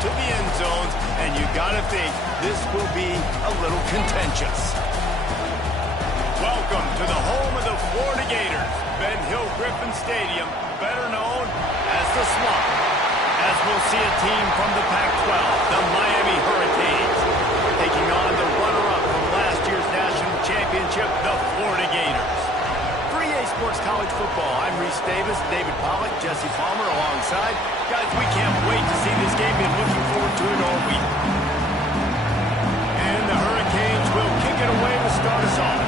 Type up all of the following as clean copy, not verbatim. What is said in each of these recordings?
to the end zones, and you gotta think this will be a little contentious. Welcome to the home of the Florida Gators, Ben Hill Griffin Stadium, better known as the Swamp. As we'll see a team from the Pac-12, the Miami Hurricanes, taking on the runner-up from last year's national championship, the Florida Gators. For EA Sports College Football, I'm Reese Davis, David Pollack, Jesse Palmer alongside. Guys, we can't wait to see this game. Been looking forward to it all week. And the Hurricanes will kick it away to start us off.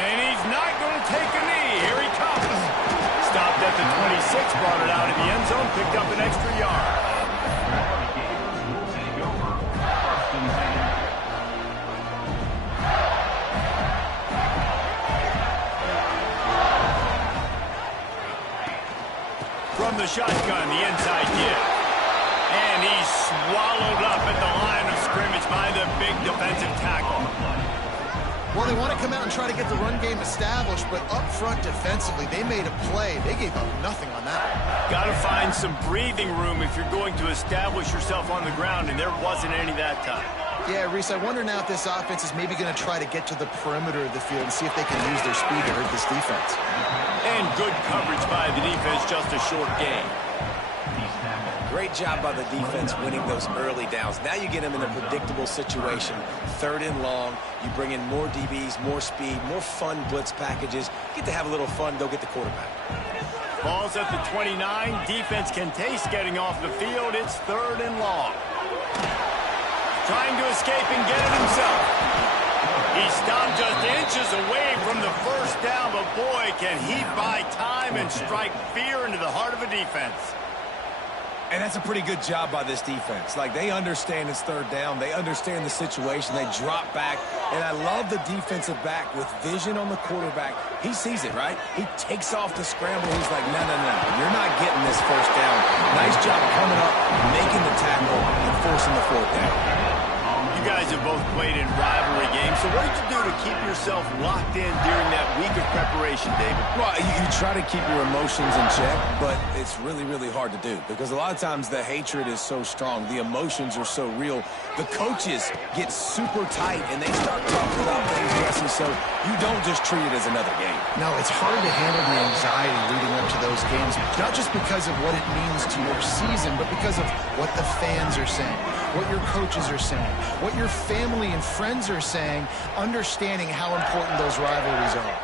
And he's not going to take a knee. Here he comes. Stopped at the 26, brought it out of the end zone, picked up an extra yard. From the shotgun, the inside give. And he's swallowed up at the line of scrimmage by the big defensive tackle. Well, they want to come out and try to get the run game established, but up front defensively, they made a play. They gave up nothing on that one. Got to find some breathing room if you're going to establish yourself on the ground, and there wasn't any that time. Yeah, Reese, I wonder now if this offense is maybe going to try to get to the perimeter of the field and see if they can use their speed to hurt this defense. And good coverage by the defense, just a short gain. Great job by the defense winning those early downs. Now you get them in a predictable situation. 3rd and long. You bring in more DBs, more speed, more fun blitz packages. Get to have a little fun, go get the quarterback. Ball's at the 29. Defense can taste getting off the field. It's 3rd and long. Trying to escape and get it himself. He stopped just inches away from the first down, but boy, can he buy time and strike fear into the heart of a defense. And that's a pretty good job by this defense. Like, they understand it's 3rd down. They understand the situation. They drop back. And I love the defensive back with vision on the quarterback. He sees it, right? He takes off the scramble. He's like, no, no, no. You're not getting this 1st down. Nice job coming up, making the tackle, and forcing the 4th down. You guys have both played in rivalry games, so what did you do to keep yourself locked in during that week of preparation, David? Well, you try to keep your emotions in check, but it's really, really hard to do because a lot of times the hatred is so strong. The emotions are so real. The coaches get super tight, and they start talking about things, Jesse, so you don't just treat it as another game. No, it's hard to handle the anxiety leading up to those games, not just because of what it means to your season, but because of what the fans are saying, what your coaches are saying, what your family and friends are saying, understanding how important those rivalries are.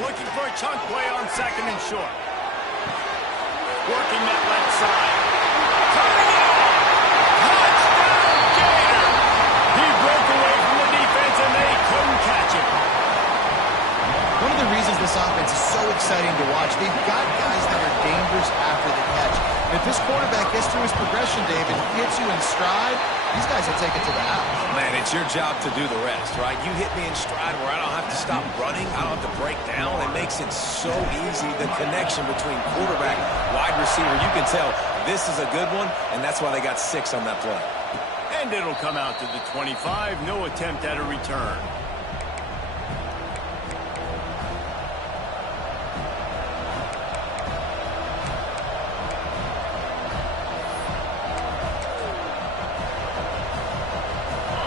Looking for a chunk play on 2nd and short. Working that left side. Coming in! Touchdown, Gator! He broke away from the defense, and they couldn't catch him. One of the reasons this offense is so exciting to watch, they've got guys that are dangerous after the catch. If this quarterback gets through his progression, David, hits you in stride, these guys will take it to the house. Man, it's your job to do the rest, right? You hit me in stride where I don't have to stop running. I don't have to break down. It makes it so easy, the connection between quarterback, wide receiver. You can tell this is a good one, and that's why they got 6 on that play. And it'll come out to the 25. No attempt at a return.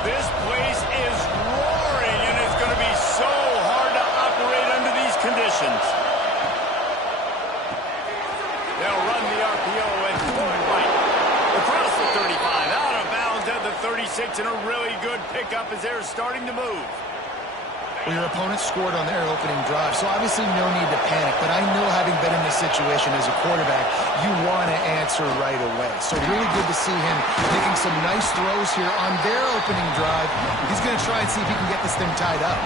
This place is roaring, and it's going to be so hard to operate under these conditions. They'll run the RPO and throw it right across the 35, out of bounds at the 36, and a really good pickup as they're starting to move. Well, your opponent scored on their opening drive, so obviously no need to panic. But I know, having been in this situation as a quarterback, you want to answer right away. So really good to see him making some nice throws here on their opening drive. He's going to try and see if he can get this thing tied up.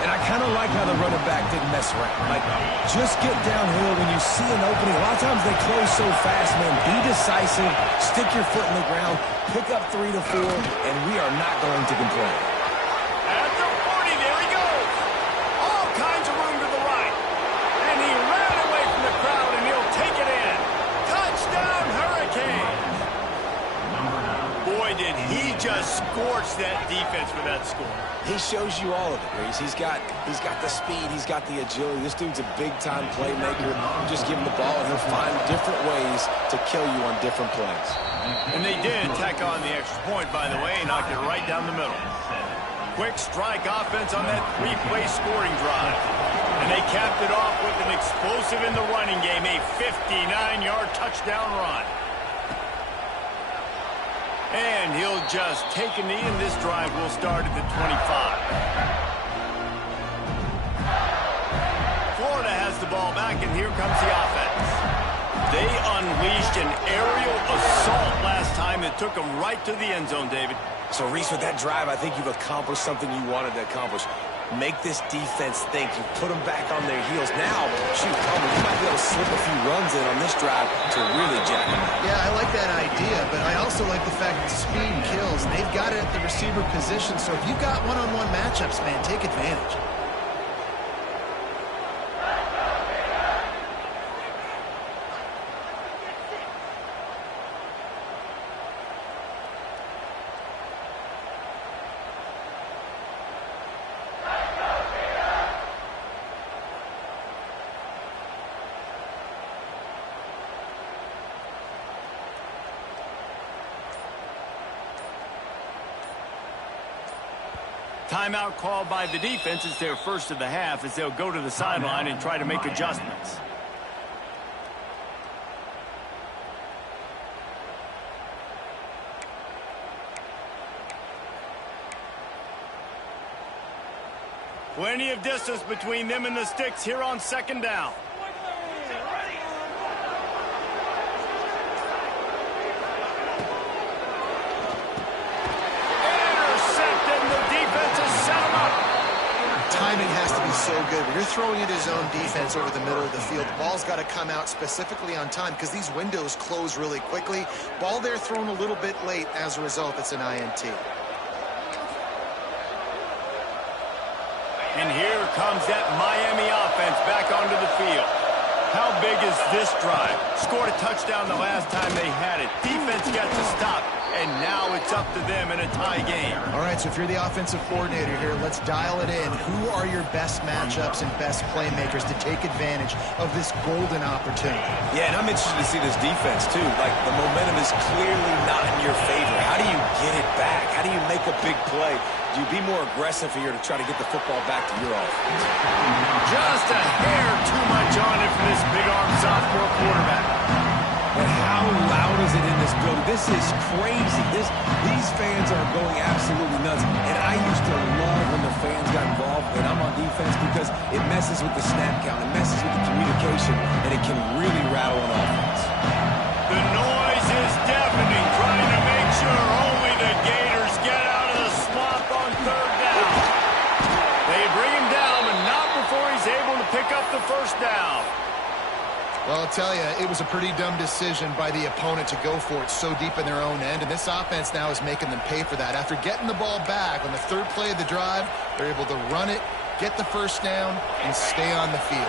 And I kind of like how the running back didn't mess around. Like, just get downhill when you see an opening. A lot of times they close so fast, man. Be decisive, stick your foot in the ground, pick up 3 to 4, and we are not going to complain. At the 40, there he goes. All kinds of room to the right. And he ran away from the crowd, and he'll take it in. Touchdown, Hurricane. Boy, did he just scorch that defense for that score. He shows you all of it, Reese. He's got the speed, he's got the agility. This dude's a big-time playmaker. Just give him the ball, and he'll find different ways to kill you on different plays. And they did tack on the extra point, by the way, and knocked it right down the middle. Quick strike offense on that three-play scoring drive. And they capped it off with an explosive in the running game, a 59-yard touchdown run. And he'll just take a knee, and this drive will start at the 25. Florida has the ball back, and here comes the offense. They unleashed an aerial assault last time that took them right to the end zone, David. So, Reese, with that drive, I think you've accomplished something you wanted to accomplish. Make this defense think. You put them back on their heels. Now, shoot, Palmer, you might be able to slip a few runs in on this drive to really jack them up. Yeah, I like that idea, but I also like the fact that speed kills. They've got it at the receiver position, so if you've got one-on-one matchups, man, take advantage. Timeout called by the defense. It's their first of the half as they'll go to the sideline and try to make adjustments. Plenty of distance between them and the sticks here on second down. Timing has to be so good. When you're throwing at his own defense over the middle of the field, the ball's got to come out specifically on time because these windows close really quickly. Ball there thrown a little bit late. As a result, it's an INT. And here comes that Miami offense back onto the field. How big is this drive? Scored a touchdown the last time they had it. Defense got to stop, and now it's up to them in a tie game. All right, so if you're the offensive coordinator here, let's dial it in. Who are your best matchups and best playmakers to take advantage of this golden opportunity? Yeah, and I'm interested to see this defense, too. Like, the momentum is clearly not in your favor. How do you get it back? How do you make a big play? Do you be more aggressive here to try to get the football back to your offense? Just a hair too much on it for this big-arm sophomore quarterback. But how loud is it in this building? This is crazy. These fans are going absolutely nuts. And I used to love when the fans got involved when I'm on defense because it messes with the snap count. It messes with the communication, and it can really rattle an offense. The noise is deafening, trying to make sure only the Gators get out of the swamp on third down. They bring him down, but not before he's able to pick up the first down. Well, I'll tell you, it was a pretty dumb decision by the opponent to go for it so deep in their own end, and this offense now is making them pay for that. After getting the ball back on the third play of the drive, they're able to run it, get the first down, and stay on the field.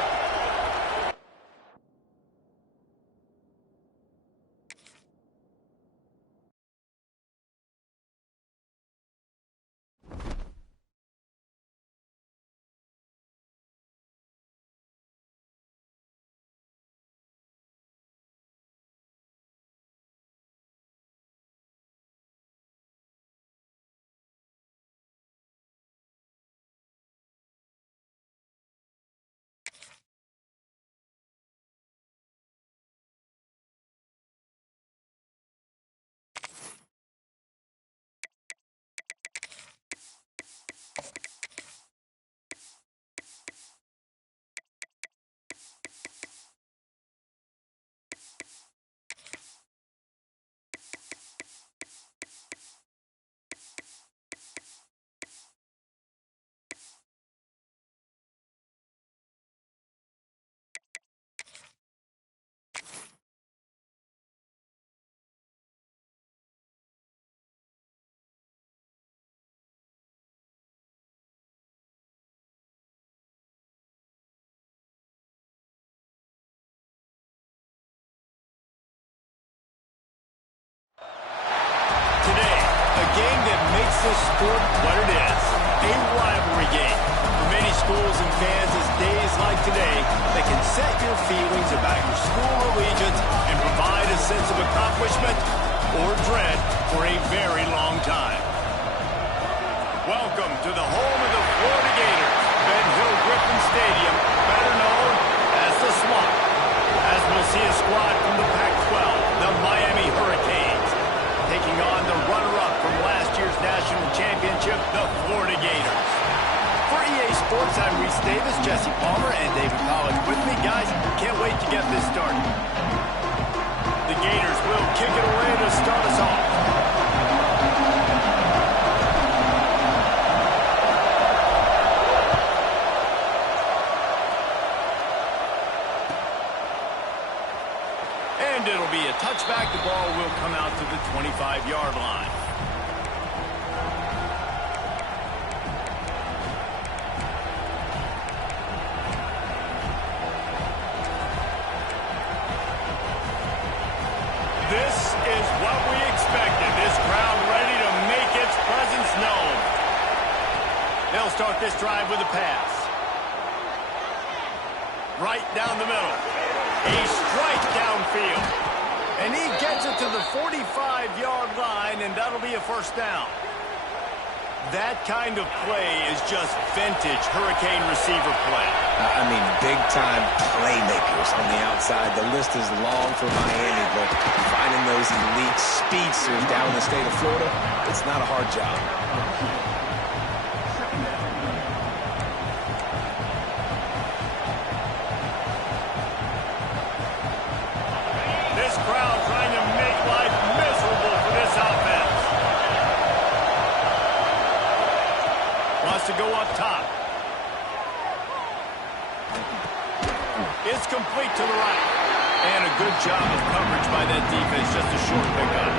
game that makes this sport what it is, a rivalry game. For many schools and fans, it's days like today that can set your feelings about your school allegiance and provide a sense of accomplishment or dread for a very long time. Welcome to the home of the Florida Gators, Ben Hill Griffin Stadium, better known as the Swamp, as we'll see a squad from the Pac-12, the Miami Hurricanes, taking on the runner-up from last year's national championship, the Florida Gators. For EA Sports, I'm Reese Davis, Jesse Palmer, and David Collins with me. Guys, can't wait to get this started. The Gators will kick it away to start us off. And it'll be a touchback. The ball will come out to the 25-yard line. This is what we expected. This crowd ready to make its presence known. They'll start this drive with a pass. Right down the middle. A strike downfield. And he gets it to the 45-yard line, and that'll be a first down. That kind of play is just vintage Hurricane receiver play. I mean, big-time playmakers on the outside. The list is long for Miami, but finding those elite speedsters down in the state of Florida, it's not a hard job. This crowd trying to make life miserable for this offense. Wants to go up top. It's complete to the right. And a good job of coverage by that defense. Just a short pickup.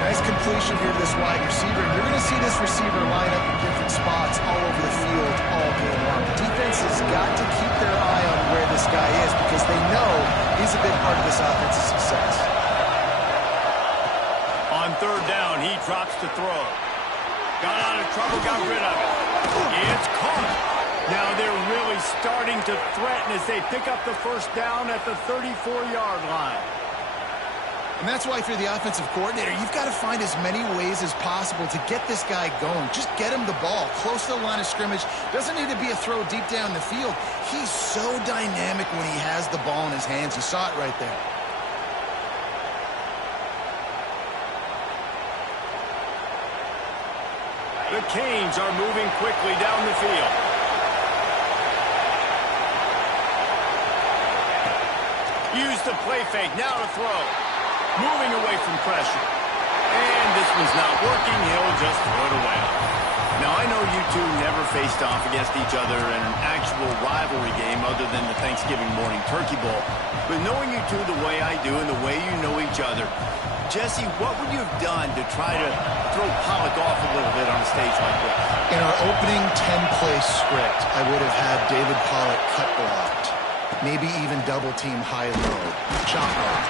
Nice completion here to this wide receiver. You're going to see this receiver line up in different spots all over the field all game long. The defense has got to keep their eye on where this guy is because they know he's a big part of this offense's success. On third down, he drops to throw. Got out of trouble, got rid of it. It's caught. Now they're really starting to threaten as they pick up the first down at the 34-yard line. And that's why if you're the offensive coordinator, you've got to find as many ways as possible to get this guy going. Just get him the ball close to the line of scrimmage. Doesn't need to be a throw deep down the field. He's so dynamic when he has the ball in his hands. You saw it right there. The Canes are moving quickly down the field. Use the play fake, now to throw. Moving away from pressure. And this one's not working, he'll just throw it away. Now, I know you two never faced off against each other in an actual rivalry game other than the Thanksgiving morning Turkey Bowl. But knowing you two the way I do and the way you know each other, Jesse, what would you have done to try to throw Pollock off a little bit on a stage like this? In our opening 10-play script, I would have had David Pollock cut blocked. Maybe even double-team high-low, chop blocked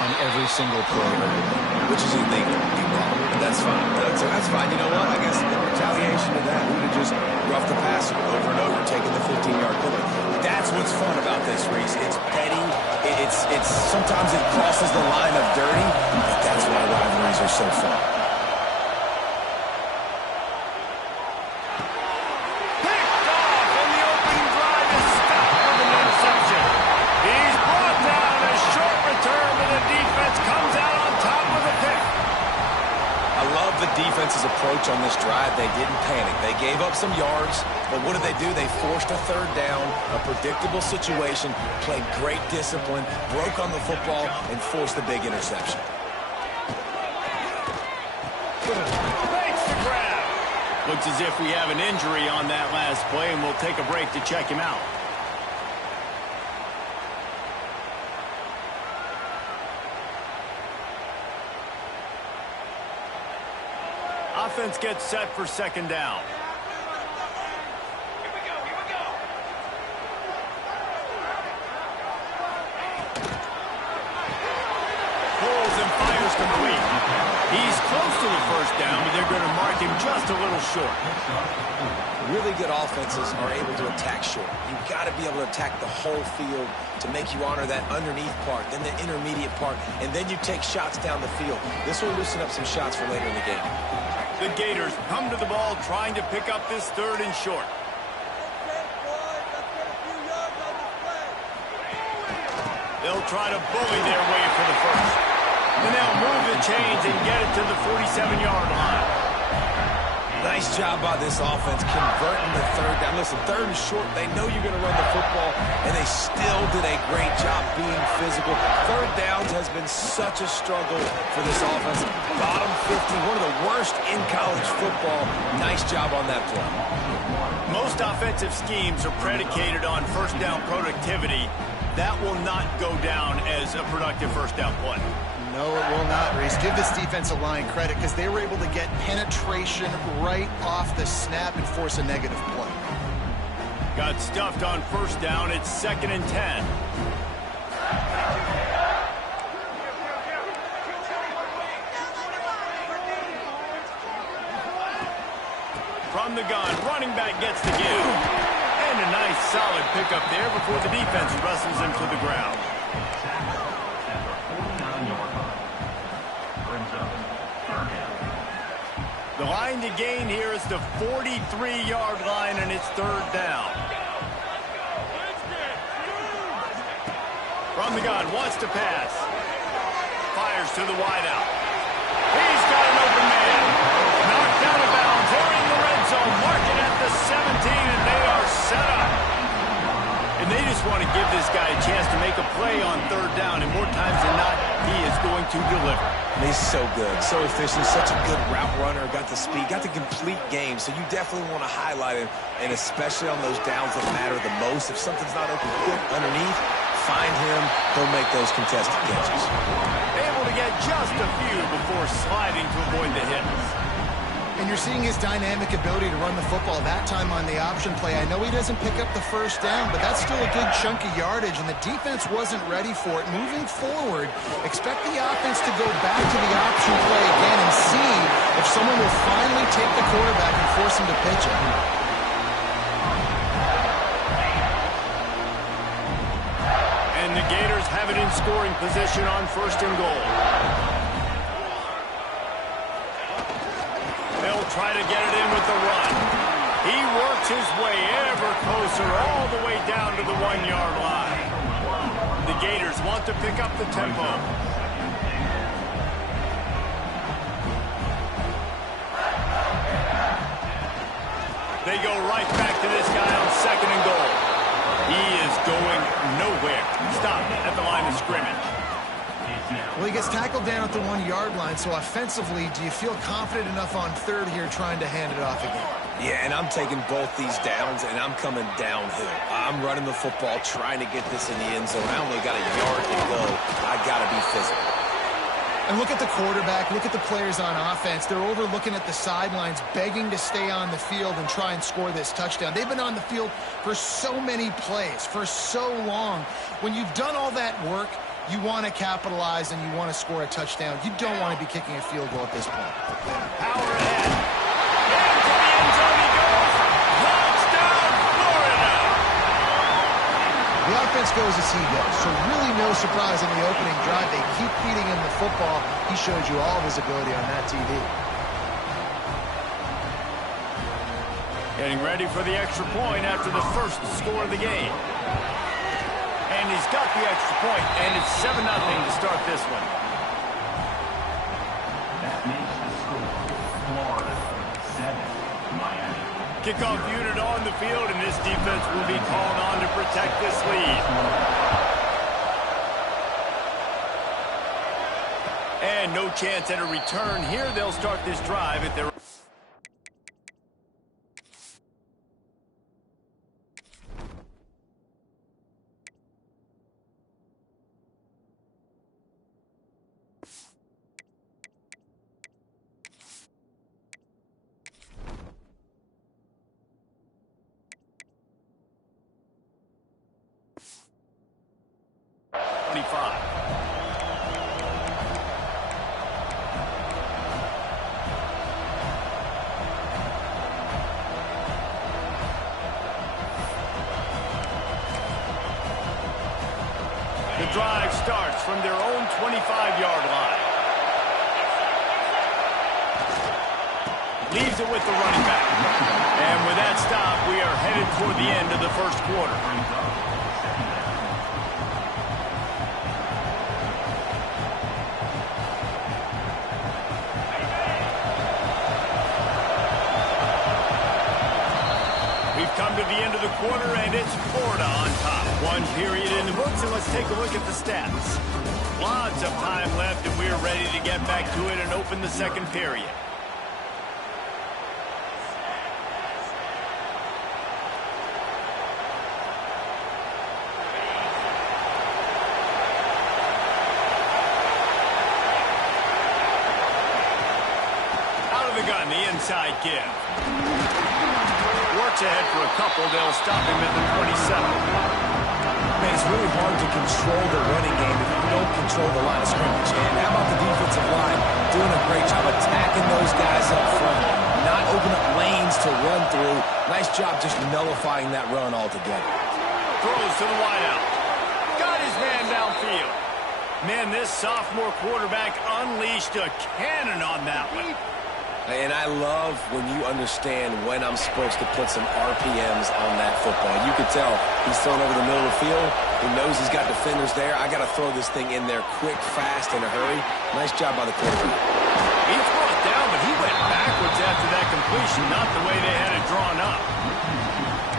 on every single play. Which is illegal. That's fine. That's fine. You know what? I guess in retaliation to that, we would have just roughed the passer over and over, taking the 15-yard penalty. That's what's fun about this, Reese. It's petty. It's sometimes it crosses the line of dirty, but that's why rivalries are so fun. Picked off, and the opening drive is stopped with an interception. He's brought down, a short return, and the defense comes out on top with a pick. I love the defense's approach on this drive. They didn't panic. They gave up some yards, but what did they do? They forced a third down, a predictable situation, played great discipline, broke on the football, and forced the big interception. Makes the grab. Looks as if we have an injury on that last play, and we'll take a break to check him out. Offense gets set for second down. Pulls and fires complete. He's close to the first first down, but they're going to mark him just a little short. Really good offenses are able to attack short. You've got to be able to attack the whole field to make you honor that underneath part, then the intermediate part, and then you take shots down the field. This will loosen up some shots for later in the game. The Gators come to the ball trying to pick up this 3rd and short. They'll try to bully their way for the first. And they'll move the chains and get it to the 47-yard line. Nice job by this offense converting the 3rd down. Listen, 3rd and short, they know you're going to run the football, and they still did a great job being physical. 3rd downs has been such a struggle for this offense. Bottom 50, one of the worst in college football. Nice job on that play. Most offensive schemes are predicated on first down productivity. That will not go down as a productive first down play. No, it will not, Reese. Give this defensive line credit because they were able to get penetration right off the snap and force a negative play. Got stuffed on first down. It's 2nd and 10. From the gun, running back gets the give. And a nice solid pickup there before the defense wrestles him to the ground. The line to gain here is the 43-yard line, and it's 3rd down. From the gun, wants to pass. Fires to the wideout. He's got an open man. Knocked out of bounds. They're in the red zone. Marking at the 17, and they are set up. And they just want to give this guy a chance to make a play on 3rd down, and more times than not, he is going to deliver. He's so good, so efficient, such a good route runner, got the speed, got the complete game, so you definitely want to highlight him, and especially on those downs that matter the most. If something's not open good underneath, find him, he'll make those contested catches. Able to get just a few before sliding to avoid the hits. And you're seeing his dynamic ability to run the football, that time on the option play. I know he doesn't pick up the first down, but that's still a good chunk of yardage, and the defense wasn't ready for it. Moving forward, expect the offense to go back to the option play again and see if someone will finally take the quarterback and force him to pitch it. And the Gators have it in scoring position on 1st and goal. They'll try to get it in with the run. He works his way ever closer all the way down to the 1-yard line. The Gators want to pick up the tempo. They go right back to this guy on 2nd and goal. He is going nowhere. Stop at the line of scrimmage. Well, he gets tackled down at the 1-yard line, so offensively, do you feel confident enough on 3rd here trying to hand it off again? Yeah, and I'm taking both these downs, and I'm coming downhill. I'm running the football, trying to get this in the end zone. I only got a yard to go. I got to be physical. And look at the quarterback, look at the players on offense. They're over looking at the sidelines, begging to stay on the field and try and score this touchdown. They've been on the field for so many plays, for so long. When you've done all that work, you want to capitalize and you want to score a touchdown. You don't want to be kicking a field goal at this point. Power ahead. Into the end zone he goes. Touchdown, Florida! The offense goes as he goes, so really no surprise in the opening drive. They keep feeding him the football. He showed you all of his ability on that TV. Getting ready for the extra point after the first score of the game. And he's got the extra point, and it's 7-0 to start this one. That makes the score Florida 7, Miami. Kickoff unit on the field, and this defense will be called on to protect this lead. And no chance at a return here. They'll start this drive at their... drive starts from their own 25-yard line. Leaves it with the running back. And with that stop, we are headed toward the end of the first quarter. We've come to the end of the quarter, and it's Florida on top. One period in the books, and let's take a look at the stats. Lots of time left, and we're ready to get back to it and open the second period. Out of the gun, the inside give. Works ahead for a couple. They'll stop him at the 27. Man, it's really hard to control the running game if you don't control the line of scrimmage. And how about the defensive line doing a great job attacking those guys up front, not opening up lanes to run through. Nice job just nullifying that run altogether. Throws to the wideout. Got his man downfield. Man, this sophomore quarterback unleashed a cannon on that one. And I love when you understand when I'm supposed to put some RPMs on that football. You could tell he's thrown over the middle of the field. He knows he's got defenders there. I got to throw this thing in there quick, fast, in a hurry. Nice job by the quarterback. He threw it down, but he went backwards after that completion, not the way they had it drawn up.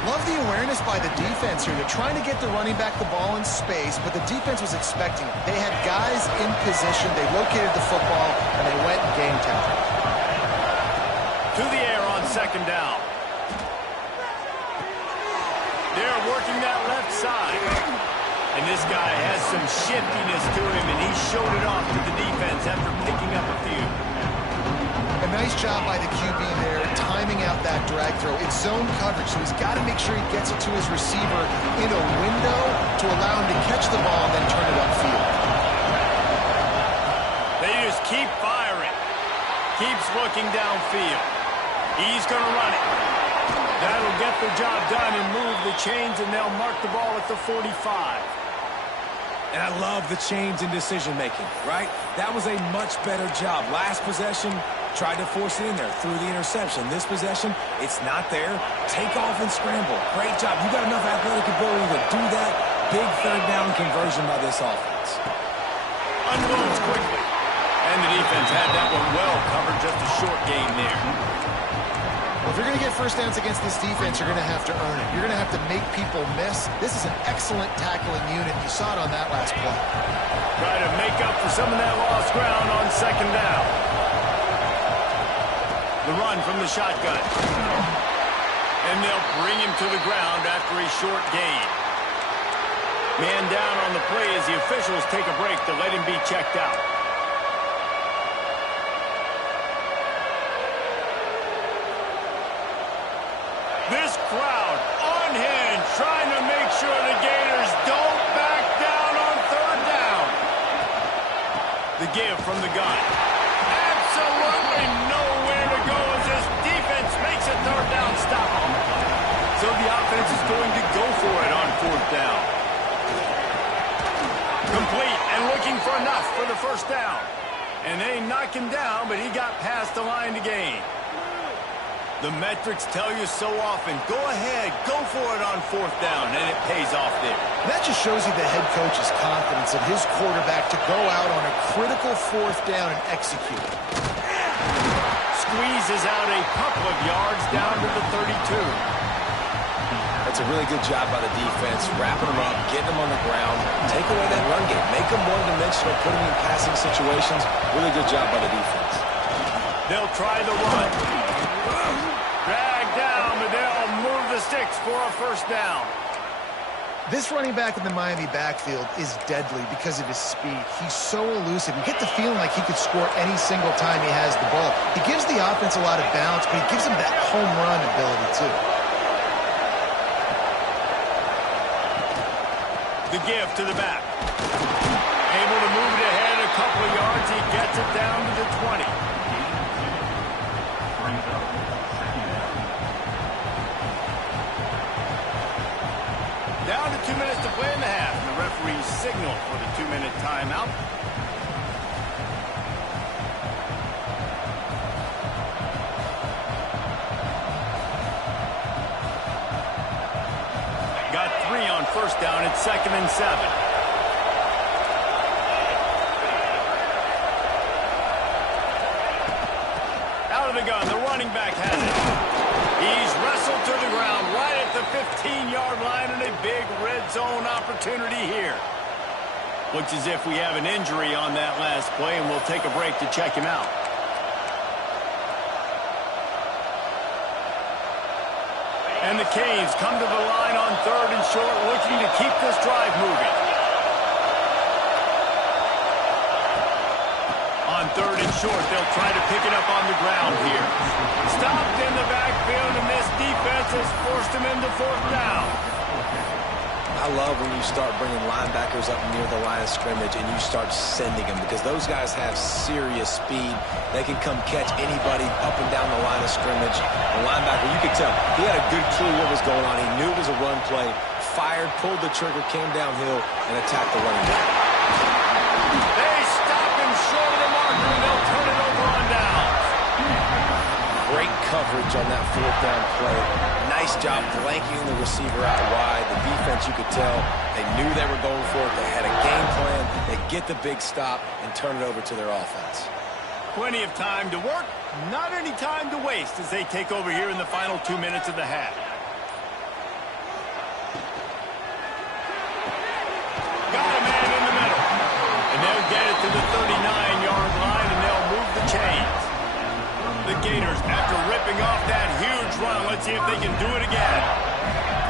Love the awareness by the defense here. They're trying to get the running back the ball in space, but the defense was expecting it. They had guys in position. They located the football, and they went and game time. To the air on second down. They're working that left side. And this guy has some shiftiness to him, and he showed it off to the defense after picking up a few. A nice job by the QB there, timing out that drag throw. It's zone coverage, so he's got to make sure he gets it to his receiver in a window to allow him to catch the ball and then turn it upfield. They just keep firing. Keeps looking downfield. He's going to run it. That'll get the job done and move the chains, and they'll mark the ball at the 45. And I love the change in decision-making, right? That was a much better job. Last possession, tried to force it in there through the interception. This possession, it's not there. Take off and scramble. Great job. You got enough athletic ability to do that. Big third down conversion by this offense. Unloads quickly. And the defense had that one well covered, just a short gain there. Well, if you're going to get first downs against this defense, you're going to have to earn it. You're going to have to make people miss. This is an excellent tackling unit. You saw it on that last play. Try to make up for some of that lost ground on second down. The run from the shotgun. And they'll bring him to the ground after a short gain. Man down on the play as the officials take a break to let him be checked out. This crowd unhinged, trying to make sure the Gators don't back down on third down. The give from the gun. Absolutely nowhere to go as this defense makes a third down stop. So the offense is going to go for it on fourth down. Complete and looking for enough for the first down. And they knock him down, but he got past the line to gain. The metrics tell you so often, go ahead, go for it on fourth down, and it pays off there. That just shows you the head coach's confidence in his quarterback to go out on a critical fourth down and execute. Squeezes out a couple of yards down to the 32. That's a really good job by the defense, wrapping them up, getting them on the ground, take away that run game, make them one-dimensional, put them in passing situations. Really good job by the defense. They'll try the run. Drag down, but they'll move the sticks for a first down. This running back in the Miami backfield is deadly because of his speed. He's so elusive. You get the feeling like he could score any single time he has the ball. He gives the offense a lot of balance, but he gives them that home run ability too. The give to the back. Able to move it ahead a couple of yards. He gets it down to the 20. Down to 2 minutes to play in the half. And the referee referee signal for the 2-minute timeout. Got 3 on first down. It's 2nd and 7. Out of the gun, the running back has it. He's wrestled to the ground right at the 15-yard line, and a big red zone opportunity here. Looks as if we have an injury on that last play, and we'll take a break to check him out. And the Canes come to the line on 3rd and short, looking to keep this drive moving. On 3rd and short, they'll try to pick it up on the ground here. Stopped in the backfield, and this defense has forced him into 4th down. I love when you start bringing linebackers up near the line of scrimmage and you start sending them, because those guys have serious speed. They can come catch anybody up and down the line of scrimmage. The linebacker, you could tell, he had a good clue what was going on. He knew it was a run play, fired, pulled the trigger, came downhill, and attacked the running back. They stop him short of the marker, and they'll turn it over on down. Great coverage on that 4th down play. Nice job blanking the receiver out wide. The defense, you could tell, they knew they were going for it. They had a game plan. They get the big stop and turn it over to their offense. Plenty of time to work, not any time to waste as they take over here in the final 2 minutes of the half. Got a man in the middle. And they'll get it to the 39-yard line, and they'll move the chains. The Gators, after ripping off that huge run, let's see if they can do it again.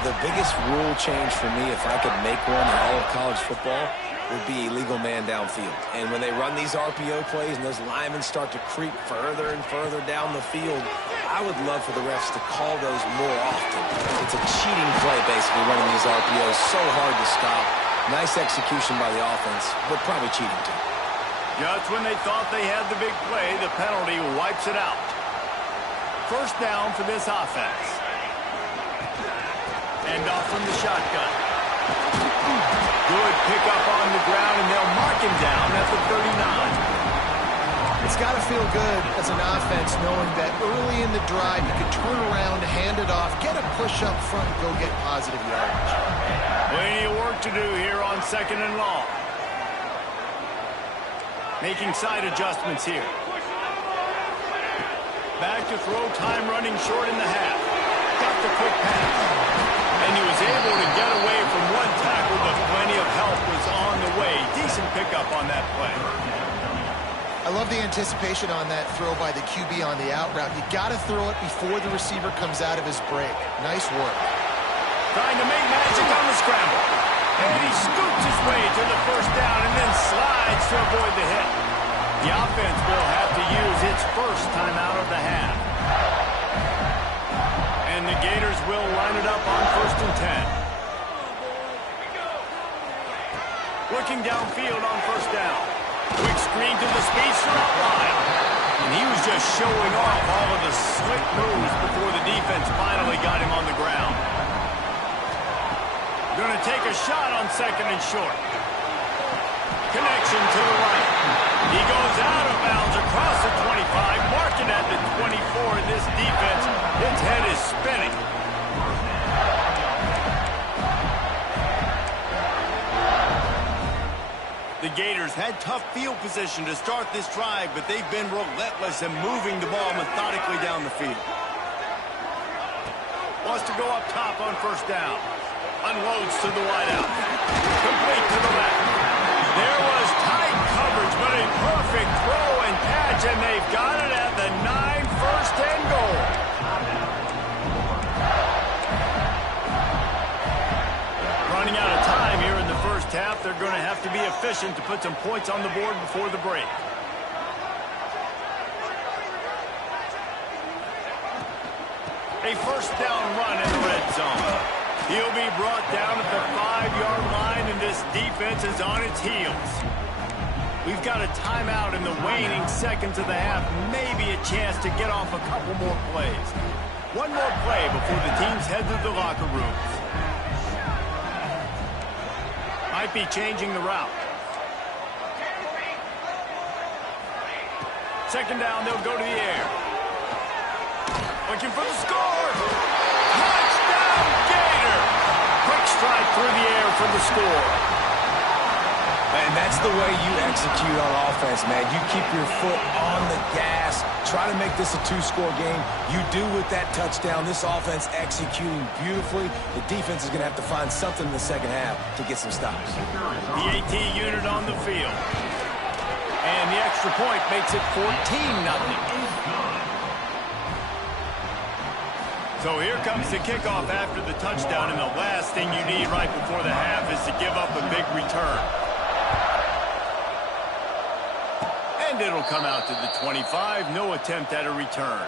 The biggest rule change for me, if I could make one in all of college football, would be illegal man downfield. And when they run these RPO plays and those linemen start to creep further and further down the field, I would love for the refs to call those more often. It's a cheating play, basically, running these RPOs. So hard to stop. Nice execution by the offense, but probably cheating too. Just when they thought they had the big play, the penalty wipes it out. 1st down for this offense. And off from the shotgun. Good pickup on the ground, and they'll mark him down at the 39. It's got to feel good as an offense knowing that early in the drive you can turn around, hand it off, get a push up front, and go get positive yardage. Plenty of work to do here on 2nd and long. Making side adjustments here. Back to throw, time running short in the half. Got the quick pass. And he was able to get away from one tackle, but plenty of help was on the way. Decent pickup on that play. I love the anticipation on that throw by the QB on the out route. You got to throw it before the receiver comes out of his break. Nice work. Trying to make magic on the scramble. And he scoots his way to the 1st down and then slides to avoid the hit. The offense will have to use its 1st timeout of the half. And the Gators will line it up on 1st and 10. Looking downfield on 1st down. Quick screen to the speedster outline. And he was just showing off all of the slick moves before the defense finally got him on the ground. Going to take a shot on 2nd and short. Connection to the right. He goes out of bounds across the 25, marking at the 24, and this defense, its head is spinning. The Gators had tough field position to start this drive, but they've been relentless in moving the ball methodically down the field. Wants to go up top on 1st down. Unloads to the wideout. Complete to the left. There was tight coverage, but a perfect throw and catch, and they've got it at the 9, 1st and goal. Running out of time here in the 1st half. They're going to have to be efficient to put some points on the board before the break. A 1st down run in the red zone. He'll be brought down at the 5-yard line, and this defense is on its heels. We've got a timeout in the waning seconds of the half, maybe a chance to get off a couple more plays. One more play before the teams head to the locker rooms. Might be changing the route. Second down, they'll go to the air. Looking for the score. Touchdown, Gator. Quick strike through the air for the score. And that's the way you execute on offense, man. You keep your foot on the gas. Try to make this a two-score game. You do with that touchdown. This offense executing beautifully. The defense is going to have to find something in the second half to get some stops. The AT unit on the field. And the extra point makes it 14-0. So here comes the kickoff after the touchdown, and the last thing you need right before the half is to give up a big return. And it'll come out to the 25. No attempt at a return.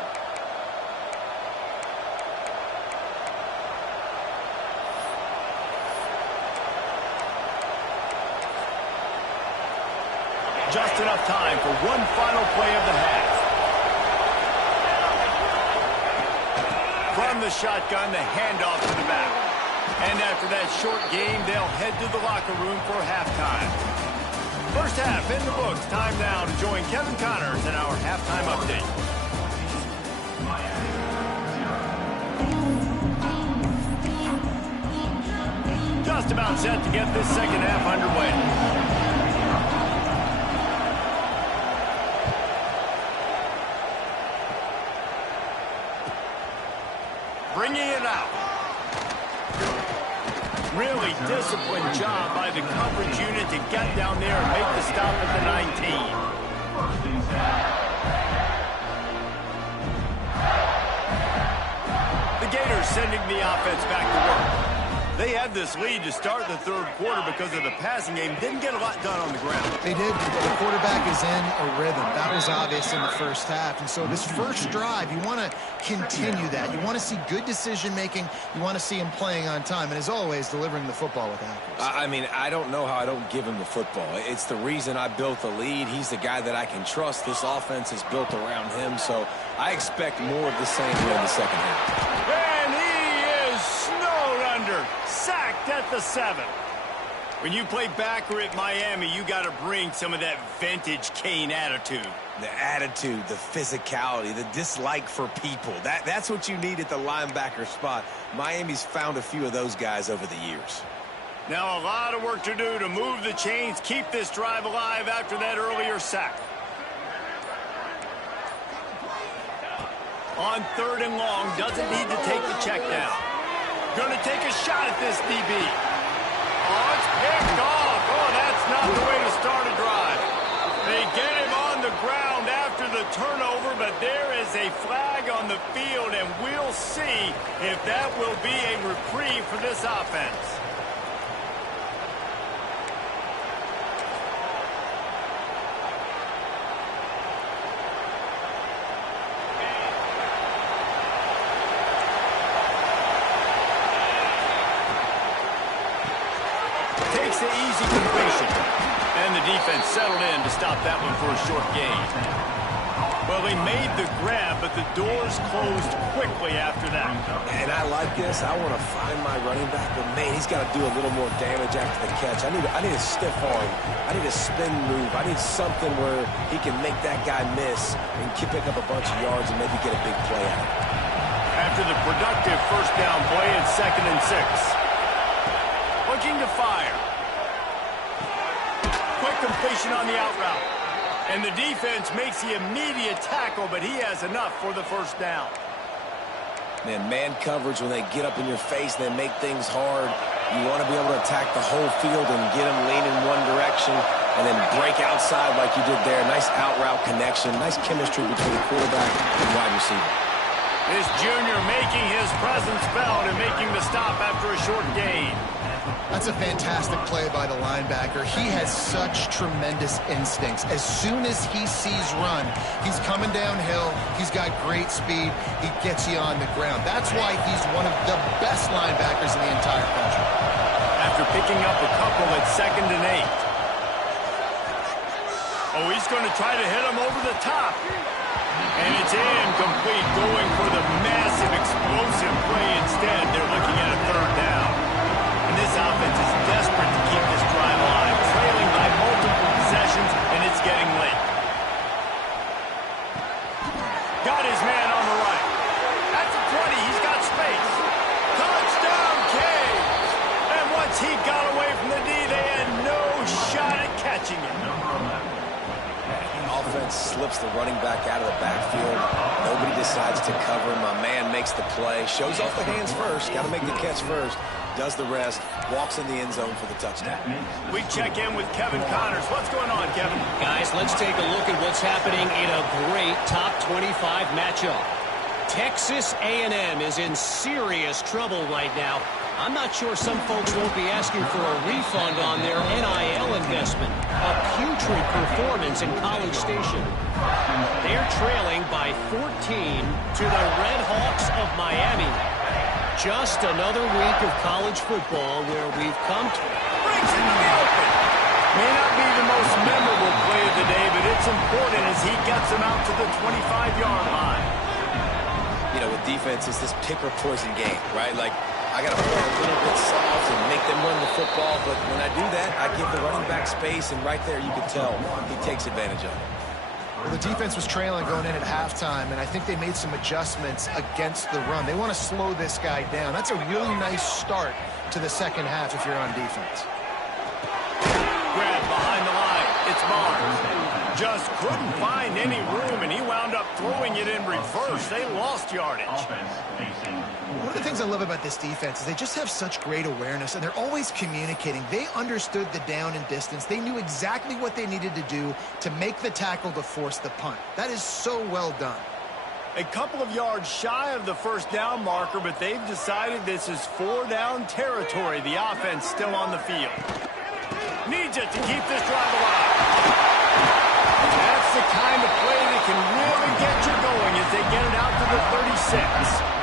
Just enough time for one final play of the half. From the shotgun, the handoff to the back. And after that short game, they'll head to the locker room for halftime. First half in the books. Time now to join Kevin Connors in our halftime update. Just about set to get this second half underway. Bringing it out. Really disciplined job by the coverage unit to get down there and make the stop at the 19. The Gators sending the offense back to work. They had this lead to start the third quarter because of the passing game. Didn't get a lot done on the ground. They did. The quarterback is in a rhythm. That was obvious in the first half. And so this first drive, you want to continue that. You want to see good decision-making. You want to see him playing on time. And as always, delivering the football with accuracy. I mean, I don't know how I don't give him the football. It's the reason I built the lead. He's the guy that I can trust. This offense is built around him. So I expect more of the same here in the second half. And he is snowed under. Sacked at the 7. When you play backer at Miami, you got to bring some of that vintage Kane attitude. The attitude, the physicality, the dislike for people. That's what you need at the linebacker spot. Miami's found a few of those guys over the years. Now a lot of work to do to move the chains, keep this drive alive after that earlier sack. On third and long, doesn't need to take the check down. Going to take a shot at this DB. Oh, it's picked off. Oh, that's not the way to start a drive. They get him on the ground after the turnover, but there is a flag on the field, and we'll see if that will be a reprieve for this offense. Takes the easy completion. And the defense settled in to stop that one for a short gain. Well, they made the grab, but the doors closed quickly after that. And I like this. I want to find my running back, but man, he's got to do a little more damage after the catch. I need a stiff arm. I need a spin move. I need something where he can make that guy miss and pick up a bunch of yards and maybe get a big play out of it. After the productive first down play, it's 2nd and 6. Looking to fire. Quick completion on the out route. And the defense makes the immediate tackle, but he has enough for the first down. Man coverage, when they get up in your face, they make things hard. You want to be able to attack the whole field and get them leaning one direction and then break outside like you did there. Nice out route connection. Nice chemistry between the quarterback and wide receiver. This junior making his presence felt and making the stop after a short gain. That's a fantastic play by the linebacker. He has such tremendous instincts. As soon as he sees run, he's coming downhill. He's got great speed. He gets you on the ground. That's why he's one of the best linebackers in the entire country. After picking up a couple at 2nd and 8. Oh, he's going to try to hit him over the top. And it's incomplete, going for the massive explosive play instead. They're looking at a 3rd down. And this offense is desperate to keep this drive Got his man on the right. At the 20, he's got space. Touchdown, Canes! And once he got away from the D, they had no shot at catching him. Offense slips the running back out of the backfield. Nobody decides to cover him. My man makes the play. Shows off the hands first. Got to make the catch first. Does the rest. Walks in the end zone for the touchdown. We check in with Kevin Connors. What's going on, Kevin? Guys, let's take a look at what's happening in a great top 25 matchup. Texas A&M is in serious trouble right now. I'm not sure some folks won't be asking for a refund on their NIL investment. A putrid performance in College Station. They're trailing by 14 to the Red Hawks of Miami. Just another week of college football where we've come to... Brings it to the open. May not be the most memorable play of the day, but it's important as he gets them out to the 25-yard line. You know, with defense, it's this pick or poison game, right? Like, I got to play a little bit soft and make them run the football, but when I do that, I give the running back space, and right there you can tell he takes advantage of it. Well, the defense was trailing going in at halftime, and I think they made some adjustments against the run. They want to slow this guy down. That's a really nice start to the second half if you're on defense. Grab behind the line. It's Barnes. Just couldn't find any room, and he wound up throwing it in reverse. They lost yardage. One of the things I love about this defense is they just have such great awareness, and they're always communicating. They understood the down and distance. They knew exactly what they needed to do to make the tackle to force the punt. That is so well done. A couple of yards shy of the first down marker, but they've decided this is 4-down territory. The offense still on the field. Needs it to keep this drive alive. That's the kind of play that can really get you going as they get it out to the 36.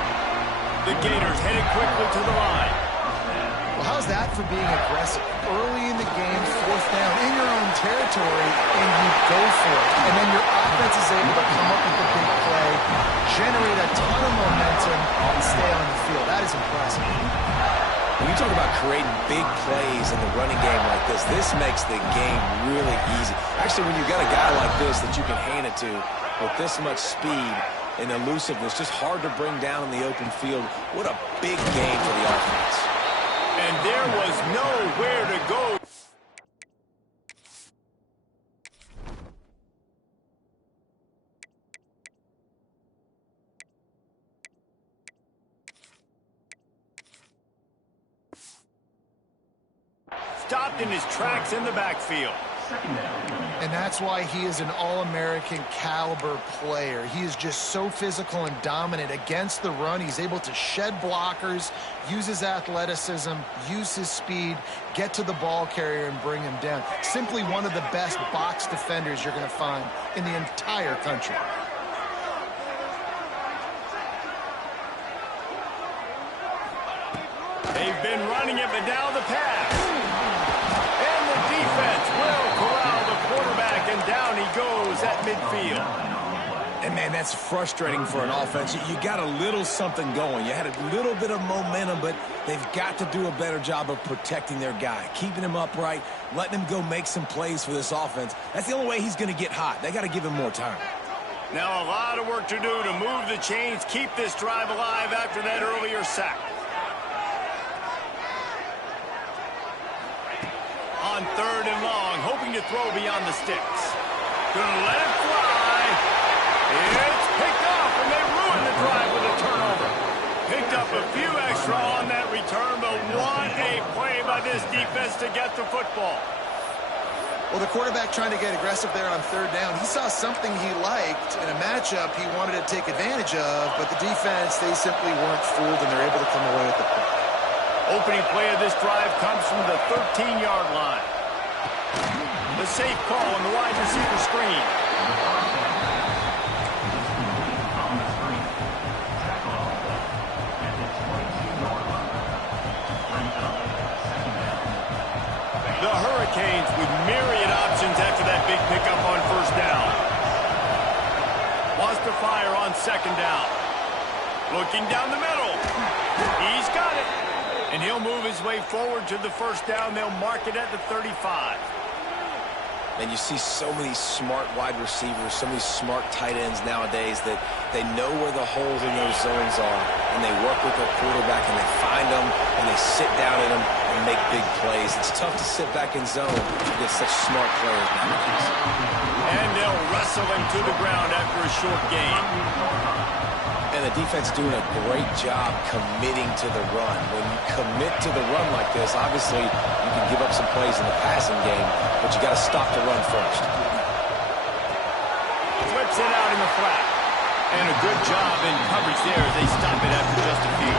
The Gators headed quickly to the line. Well, how's that for being aggressive? Early in the game, fourth down, in your own territory, and you go for it. And then your offense is able to come up with the big play, generate a ton of momentum, and stay on the field. That is impressive. When you talk about creating big plays in the running game like this makes the game really easy. Actually, when you've got a guy like this that you can hand it to with this much speed and elusiveness, just hard to bring down in the open field, what a big game for the offense. And there was nowhere to go. Stopped in his tracks in the backfield. And that's why he is an All-American caliber player. He is just so physical and dominant against the run. He's able to shed blockers, use his athleticism, use his speed, get to the ball carrier and bring him down. Simply one of the best box defenders you're going to find in the entire country. They've been running it, but now the pass. And the defense will corral the quarterback, and down he goes at midfield. And, man, that's frustrating for an offense. You got a little something going. You had a little bit of momentum, but they've got to do a better job of protecting their guy, keeping him upright, letting him go make some plays for this offense. That's the only way he's going to get hot. They got to give him more time. Now a lot of work to do to move the chains, keep this drive alive after that earlier sack. On third and long, hoping to throw beyond the sticks. Gonna let it fly. It's picked off, and they ruin the drive with a turnover. Picked up a few extra on that return, but what a play by this defense to get the football. Well, the quarterback trying to get aggressive there on third down. He saw something he liked in a matchup he wanted to take advantage of, but the defense, they simply weren't fooled, and they're able to come away with the play. Opening play of this drive comes from the 13-yard line. The safe call on the wide receiver screen. The Hurricanes with myriad options after that big pickup on first down. Wants to fire on second down. Looking down the middle. He's got it. And he'll move his way forward to the first down. They'll mark it at the 35. And you see so many smart wide receivers, so many smart tight ends nowadays that they know where the holes in those zones are, and they work with their quarterback, and they find them, and they sit down in them and make big plays. It's tough to sit back in zone against such smart players nowadays. And they'll wrestle him to the ground after a short gain. And the defense doing a great job committing to the run. When you commit to the run like this, obviously you can give up some plays in the passing game, but you got to stop the run first. Flips it out in the flat. And a good job in coverage there as they stop it after just a few.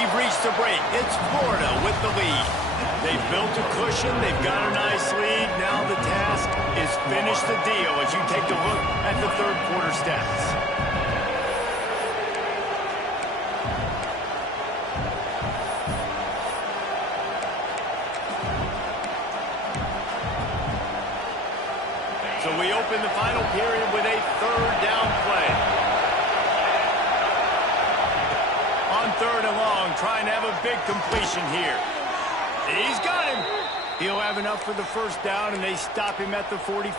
We've reached the break. It's Florida with the lead. They've built a cushion. They've got a nice lead. Now the task is finish the deal as you take a look at the third quarter stats. So we open the final period with a third down play. On third and long, trying to have a big completion here. He's got him. He'll have enough for the first down, and they stop him at the 45.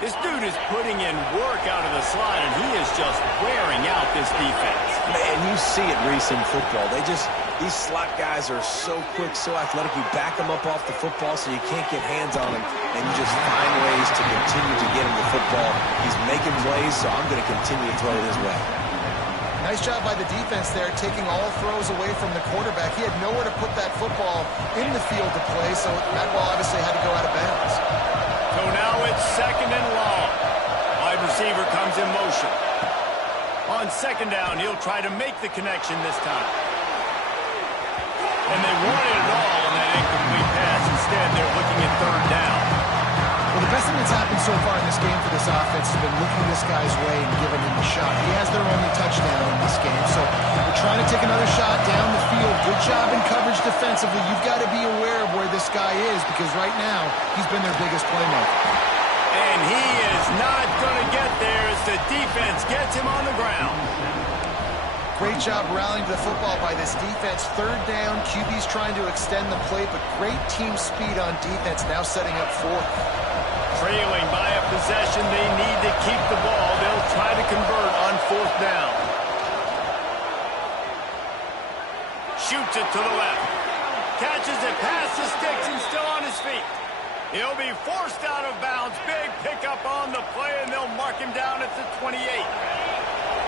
This dude is putting in work out of the slot, and he is just wearing out this defense. Man, you see it, Reese, in football. These slot guys are so quick, so athletic. You back them up off the football so you can't get hands on them, and you just find ways to continue to get him the football. He's making plays, so I'm going to continue to throw it his way. Nice job by the defense there, taking all throws away from the quarterback. He had nowhere to put that football in the field to play, so that ball obviously had to go out of bounds. So now it's second and long. Wide receiver comes in motion. On second down, he'll try to make the connection this time. And they wanted it all on that incomplete pass. Instead, they're looking at third down. Well, the best thing that's happened so far in this game for this offense has been looking this guy's way and giving him a shot. He has their only touchdown in this game, so they're trying to take another shot down the field. Good job in coverage defensively. You've got to be aware of where this guy is because right now he's been their biggest playmaker. And he is not going to get there as the defense gets him on the ground. Great job rallying to the football by this defense. Third down, QB's trying to extend the play, but great team speed on defense, now setting up fourth. Trailing by a possession, they need to keep the ball. They'll try to convert on fourth down. Shoots it to the left. Catches it past the sticks and still on his feet. He'll be forced out of bounds. Big pickup on the play, and they'll mark him down at the 28.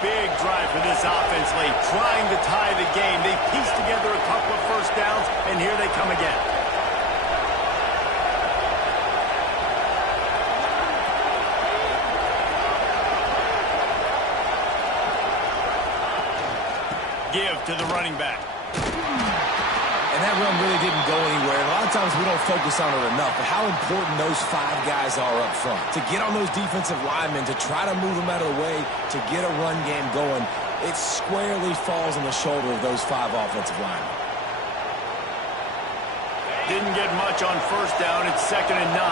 Big drive for this offense late, trying to tie the game. They pieced together a couple of first downs, and here they come again. Give to the running back. And that run really didn't go anywhere. A lot of times we don't focus on it enough, but how important those five guys are up front. To get on those defensive linemen, to try to move them out of the way, to get a run game going, it squarely falls on the shoulder of those five offensive linemen. Didn't get much on first down. It's second and 9.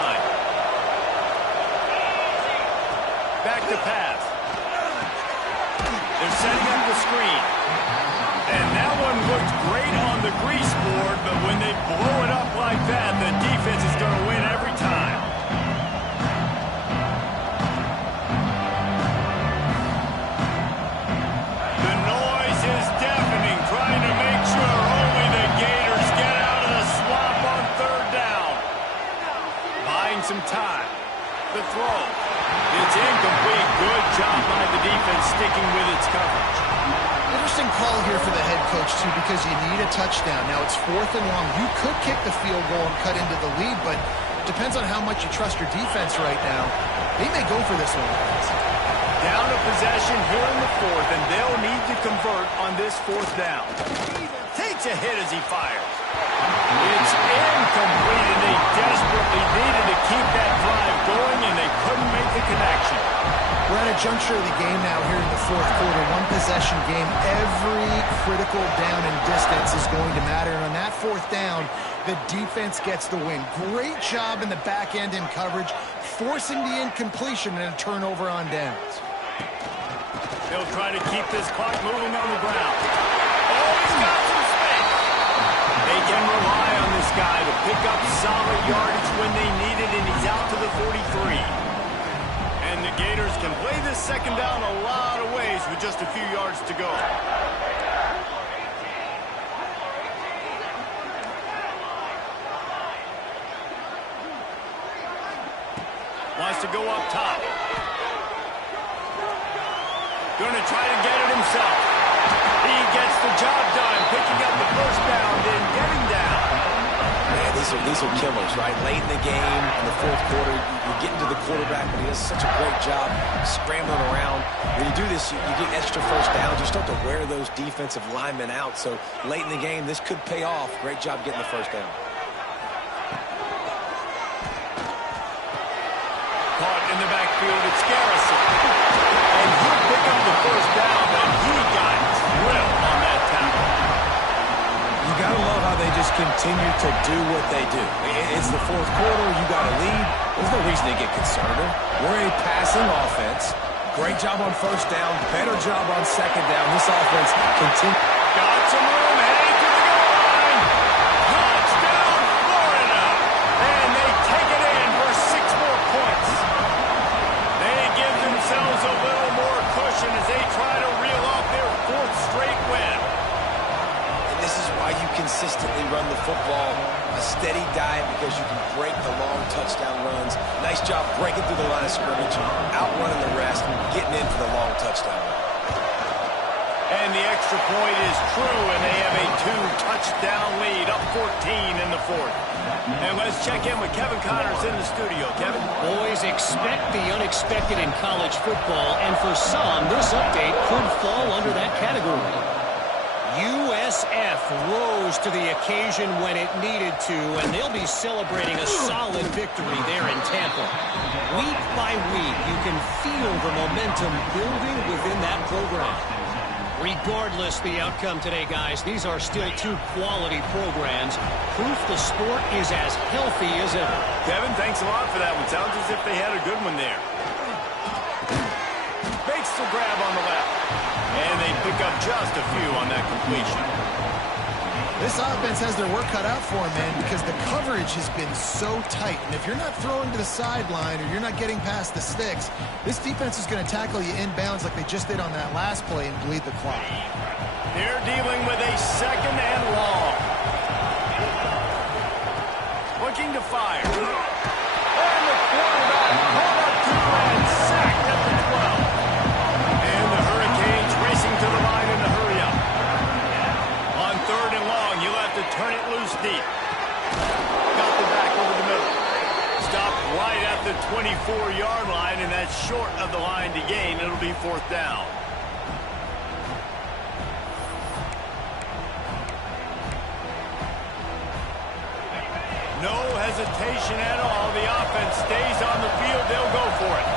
Back to pass. They're setting up the screen. And that one looked great on the grease board, but when they blow it up like that, the defense is going to win every time. The noise is deafening, trying to make sure only the Gators get out of the swamp on third down. Buying some time. The throw. It's incomplete. Good job by the defense sticking with its coverage. Interesting call here for the head coach, too, because you need a touchdown. Now, it's fourth and long. You could kick the field goal and cut into the lead, but depends on how much you trust your defense right now. They may go for this one, guys. Down a possession here in the fourth, and they'll need to convert on this fourth down. Takes a hit as he fires. It's incomplete, and they desperately needed to keep that drive going, and they couldn't make the connection. We're at a juncture of the game now here in the fourth quarter. One possession game. Every critical down and distance is going to matter. And on that fourth down, the defense gets the win. Great job in the back end in coverage, forcing the incompletion and a turnover on downs. They'll try to keep this clock moving on the ground. Oh, He's got some space. They can rely on this guy to pick up solid yardage when they need it, and he's out to the 43. And the Gators can play this second down a lot of ways with just a few yards to go. Wants to go up top. Going to try to get it himself. He gets the job done, picking up the first down, then getting down. Man, these are killers, right? Late in the game, in the fourth quarter, you're getting to the quarterback, but he does such a great job scrambling around. When you do this, you get extra first downs. You start to wear those defensive linemen out. So late in the game, this could pay off. Great job getting the first down. Caught in the backfield, it's Garrison. And he'll pick up the first down, but he got drilled on that tackle. You got to love how they just continue to do what they do. It's the fourth quarter. You got a lead. There's no reason to get conservative. We're a passing offense. Great job on first down. Better job on second down. This offense continues. Got some room heading to the goal line. Touchdown, Florida. And they take it in for 6 more points. They give themselves a little more cushion as they try to reel off their 4th straight win. This is why you consistently run the football, a steady diet, because you can break the long touchdown runs. Nice job breaking through the line of scrimmage, outrunning the rest, and getting in for the long touchdown run. And the extra point is true, and they have a 2-touchdown lead, up 14 in the 4th. And let's check in with Kevin Connors in the studio. Kevin? Boys, expect the unexpected in college football, and for some, this update could fall under that category. USF rose to the occasion when it needed to, and they'll be celebrating a solid victory there in Tampa. Week by week, you can feel the momentum building within that program. Regardless the outcome today, guys, these are still 2 quality programs. Proof the sport is as healthy as ever. Kevin, thanks a lot for that one. Sounds as if they had a good one there. Makes the grab on the left. And they pick up just a few on that completion. This offense has their work cut out for them, man, because the coverage has been so tight. And if you're not throwing to the sideline or you're not getting past the sticks, this defense is going to tackle you inbounds like they just did on that last play and bleed the clock. They're dealing with a 2nd and long. Looking to fire. And the quarterback caught up to and sacked at the 12. And the Hurricanes racing to the line in the hurry up. On 3rd and long, you'll have to turn it loose deep. Got the back over the middle. Stopped right at the 24-yard line, and that's short of the line to gain. It'll be 4th down. No hesitation at all. The offense stays on the field. They'll go for it.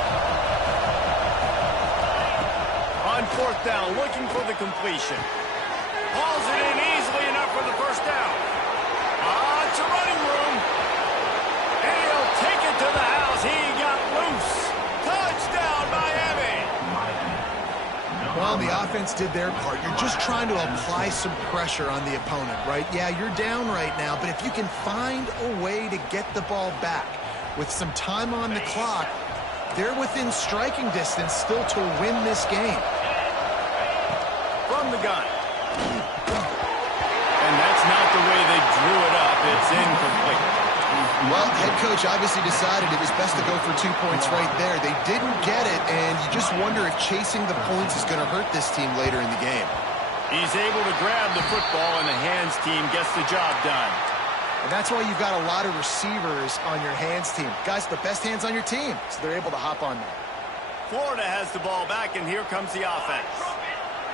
On 4th down, looking for the completion. Hauls it in easily enough for the first down. It's a running room. And he'll take it to the house. He got loose. Touchdown, Miami. Well, the offense did their part. You're just trying to apply some pressure on the opponent, right? Yeah, you're down right now, but if you can find a way to get the ball back with some time on the clock, they're within striking distance still to win this game. From the gun. And that's not the way they drew it up. It's incomplete. Well, head coach obviously decided it was best to go for 2 points right there. They didn't get it, and you just wonder if chasing the points is going to hurt this team later in the game. He's able to grab the football, and the hands team gets the job done. And that's why you've got a lot of receivers on your hands team. Guys, the best hands on your team, so they're able to hop on there. Florida has the ball back, and here comes the offense.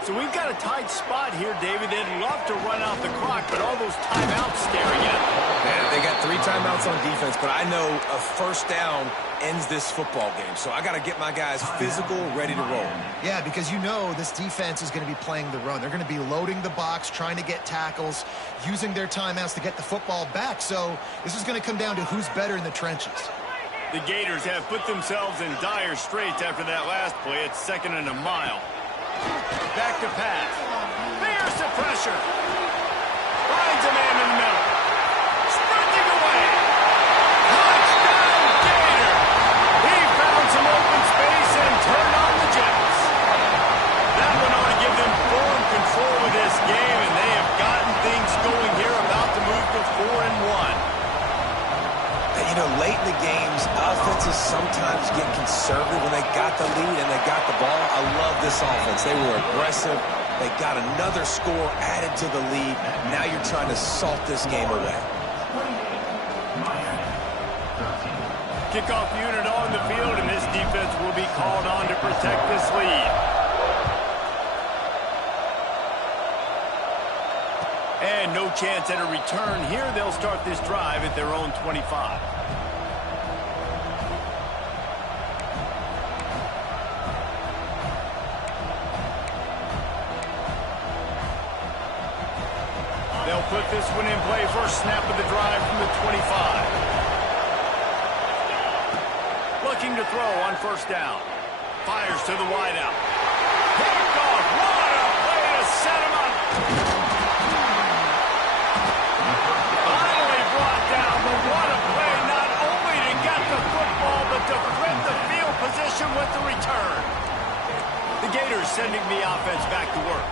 So we've got a tight spot here, David. They'd love to run out the clock, but all those timeouts staring at them. Man, they got 3 timeouts on defense, but I know a first down ends this football game. So I got to get my guys physical, ready to roll. Yeah, because you know this defense is going to be playing the run. They're going to be loading the box, trying to get tackles, using their timeouts to get the football back. So this is going to come down to who's better in the trenches. The Gators have put themselves in dire straits after that last play. It's 2nd and a mile. Back to pass. There's the pressure. finds a man in the middle. Sprinting away. Touchdown, Gator. He found some open space and turned on the jets. That one ought to give them full control of this game, and they have gotten things going here, about to move to 4-1. You know, late in the games, offenses sometimes get conservative when they got the lead and they got the ball. I love this offense. They were aggressive. They got another score added to the lead. Now you're trying to salt this game away. Kickoff unit on the field, and this defense will be called on to protect this lead. And no chance at a return here. They'll start this drive at their own 25. They'll put this one in play. First snap of the drive from the 25. Looking to throw on first down. Fires to the wideout. Picked off. What a play to set him up. Finally brought down, but what a play, not only to get the football, but to flip the field position with the return. The Gators sending the offense back to work.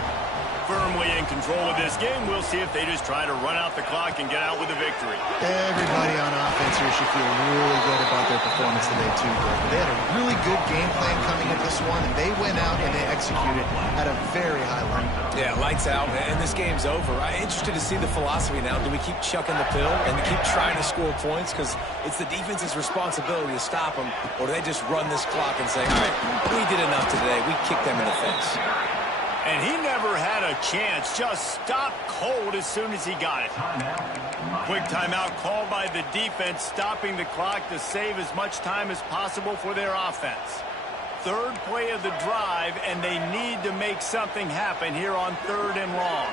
Firmly in control of this game. We'll see if they just try to run out the clock and get out with a victory. Everybody on offense here should feel really good about their performance today, too, Greg. They had a really good game plan coming into this one, and they went out and they executed at a very high level. Yeah, lights out, and this game's over. I'm interested to see the philosophy now. Do we keep chucking the pill and keep trying to score points? Because it's the defense's responsibility to stop them, or do they just run this clock and say, all right, we did enough today. We kicked them in the face. And he never had a chance. Just stopped cold as soon as he got it. Quick timeout called by the defense, stopping the clock to save as much time as possible for their offense. Third play of the drive, and they need to make something happen here on 3rd and long.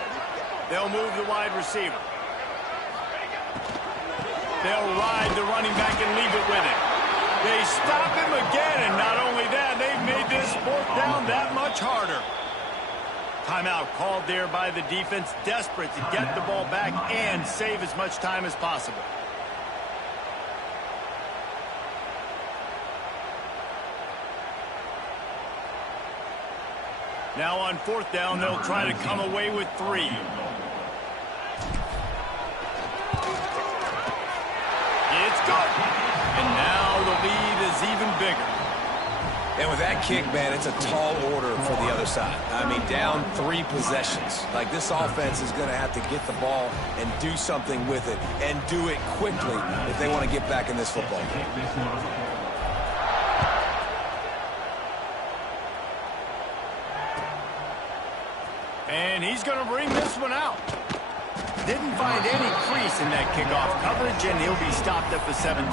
They'll move the wide receiver. They'll ride the running back and leave it with him. They stop him again, and not only that, they've made this 4th down that much harder. Timeout called there by the defense, desperate to get the ball back and save as much time as possible. Now on 4th down, they'll try to come away with 3. It's good. And now the lead is even bigger. And with that kick, man, it's a tall order for the other side. I mean, down 3 possessions. Like, this offense is going to have to get the ball and do something with it, and do it quickly if they want to get back in this football game. And he's going to bring this one out. Didn't find any crease in that kickoff coverage, and he'll be stopped at the 17.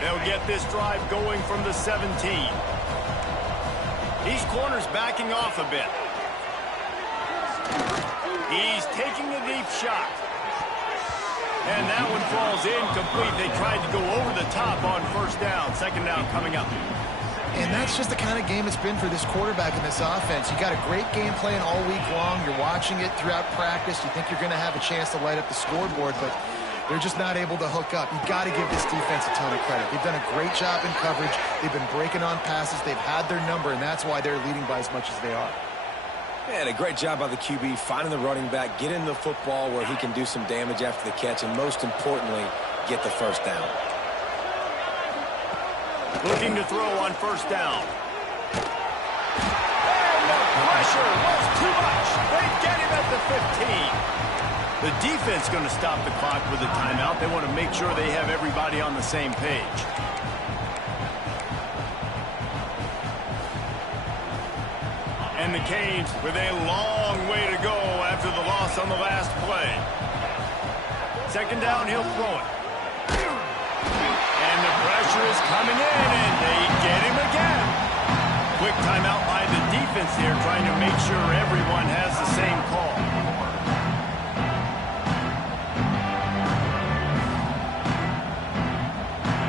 They'll get this drive going from the 17. These corners backing off a bit. He's taking a deep shot. And that one falls incomplete. They tried to go over the top on first down. 2nd down coming up. And that's just the kind of game it's been for this quarterback in this offense. You got a great game plan all week long. You're watching it throughout practice. You think you're going to have a chance to light up the scoreboard, but they're just not able to hook up. You've got to give this defense a ton of credit. They've done a great job in coverage. They've been breaking on passes. They've had their number, and that's why they're leading by as much as they are. Man, a great job by the QB, finding the running back, getting the football where he can do some damage after the catch, and most importantly, get the first down. Looking to throw on first down. And the pressure was too much. They get him at the 15. The defense going to stop the clock with a timeout. They want to make sure they have everybody on the same page. And the Canes with a long way to go after the loss on the last play. 2nd down, he'll throw it. And the pressure is coming in, and they get him again. Quick timeout by the defense here, trying to make sure everyone has the same call.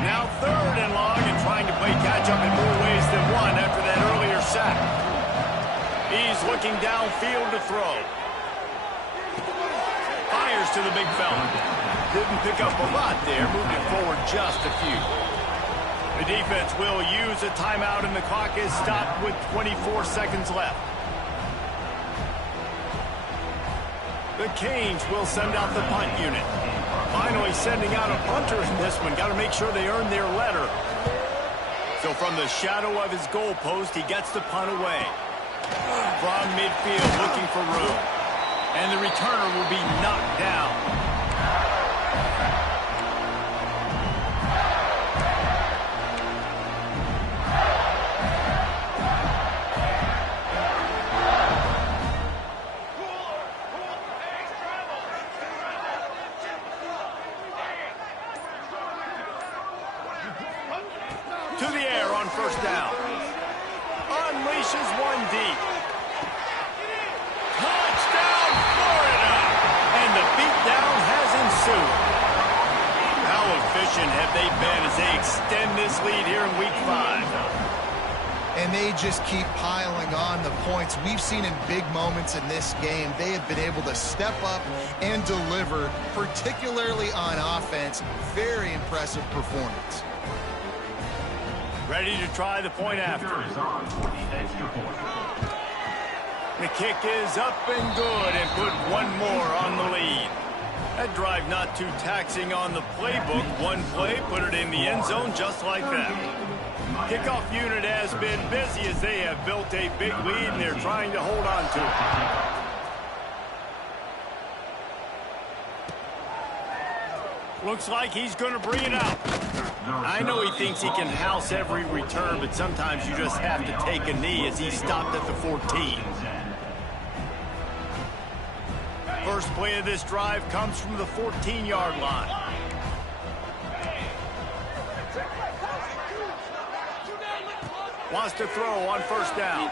Now 3rd and long, matchup in more ways than one after that earlier sack. He's looking downfield to throw. Fires to the big fella. Didn't pick up a lot there, moved it forward just a few. The defense will use a timeout, and the clock is stopped with 24 seconds left. The Canes will send out the punt unit. Finally sending out a punter in this one. Got to make sure they earn their letter. So from the shadow of his goalpost, he gets the punt away. From midfield, looking for room. And the returner will be knocked down. To the air on first down. Unleashes one deep. Touchdown, Florida! And the beatdown has ensued. How efficient have they been as they extend this lead here in Week 5? And they just keep piling on the points. We've seen in big moments in this game, they have been able to step up and deliver, particularly on offense. Very impressive performance. Ready to try the point after. The kick is up and good, and put one more on the lead. That drive not too taxing on the playbook. One play, put it in the end zone just like that. Kickoff unit has been busy as they have built a big lead, and they're trying to hold on to it. Looks like he's going to bring it out. I know he thinks he can house every return, but sometimes you just have to take a knee as he stopped at the 14. First play of this drive comes from the 14-yard line. Wants to throw on first down.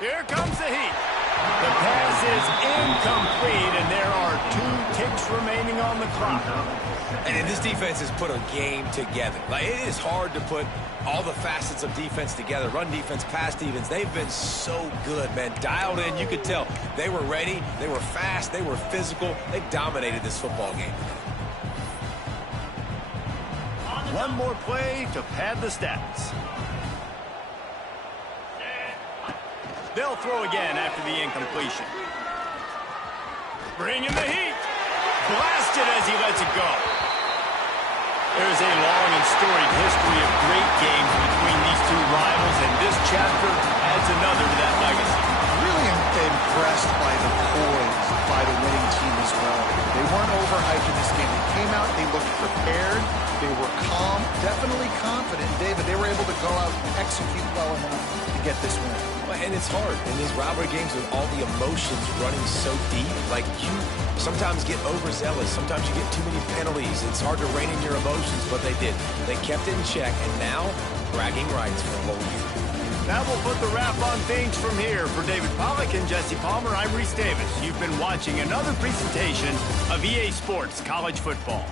Here comes the heat. The pass is incomplete, and there are 2 ticks remaining on the clock. And this defense has put a game together. Like, it is hard to put all the facets of defense together. Run defense, pass defense. They've been so good, man. Dialed in, you could tell. They were ready. They were fast. They were physical. They dominated this football game. One more play to pad the stats. They'll throw again after the incompletion. Bringing the heat. Blasted as he lets it go. There's a long and storied history of great games between these two rivals, and this chapter adds another to that legacy. Really impressed by the poise by the winning team as well. They weren't overhyped in this game. They came out, they looked prepared, they were calm, definitely confident. David, they were able to go out and execute well enough to get this win. And it's hard in these rivalry games with all the emotions running so deep. Like, you sometimes get overzealous. Sometimes you get too many penalties. It's hard to rein in your emotions, but they did. They kept it in check, and now bragging rights for a whole year. That will put the wrap on things from here. For David Pollack and Jesse Palmer, I'm Reese Davis. You've been watching another presentation of EA Sports College Football.